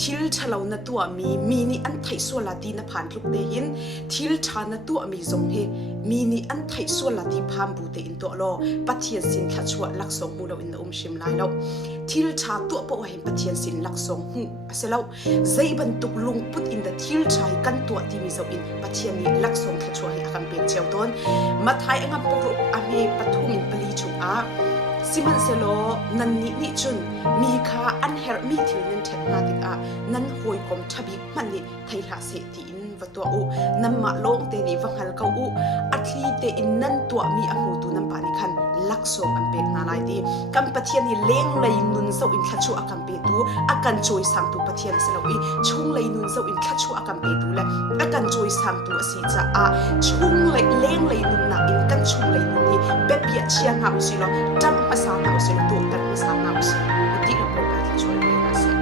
ทิลชะลาวนะตัวมีนี่อันไทสวลาดีนะผ่านลุกเตหินทิลชานะตัวมีจงเฮมีนี่อันไทสวลาดีพามบูเตอินตัวโลปะเทียนสินขัดชัวลักสงมูเราอินอุมชิมไลแล้วทิลชาตัวปะวะเห็นปะเทียนสินลักสงหูเสแล้วใจบรรทุกลุงพุดอินเดทิลชายกันตัวที่มีเจ้าอินปะเทียนนี้ลักสงขัดชัวให้อากันเปียกเจียวต้นมาไทยอังปรุอเมปะทุมินปลีชุอาสิมันเซโลนันนี่จุนมีค่าอันเฮร์มีทิลนันเทนาติกานันหอยกอมทบิกมันนี่ไทยลาเสตีอินวัตัวอุนันมาโลงเตนี่วังฮัลเกาอุอัตลีเตอินนันตัวมีอมูตุนันปานิคันลักโซอันเป็นนาลายดีกัมปะเทียนี่เล้งเลยนุนเซาอินคัดชูอากัมเปตูอากันจอยสังตุปะเทียนเซลวีชุงเลยนุนเซาอินคัดชูอากัมเปตูและอากันจอยสังตุอสีจะอาชุงเลยเล้งเลยนุนนักอินกันชุงเลยนุนนี่เบบเบียเชียงหาอุสิโลจำภาษาหาอุสิโลตัวกันภาษาหาอุสิ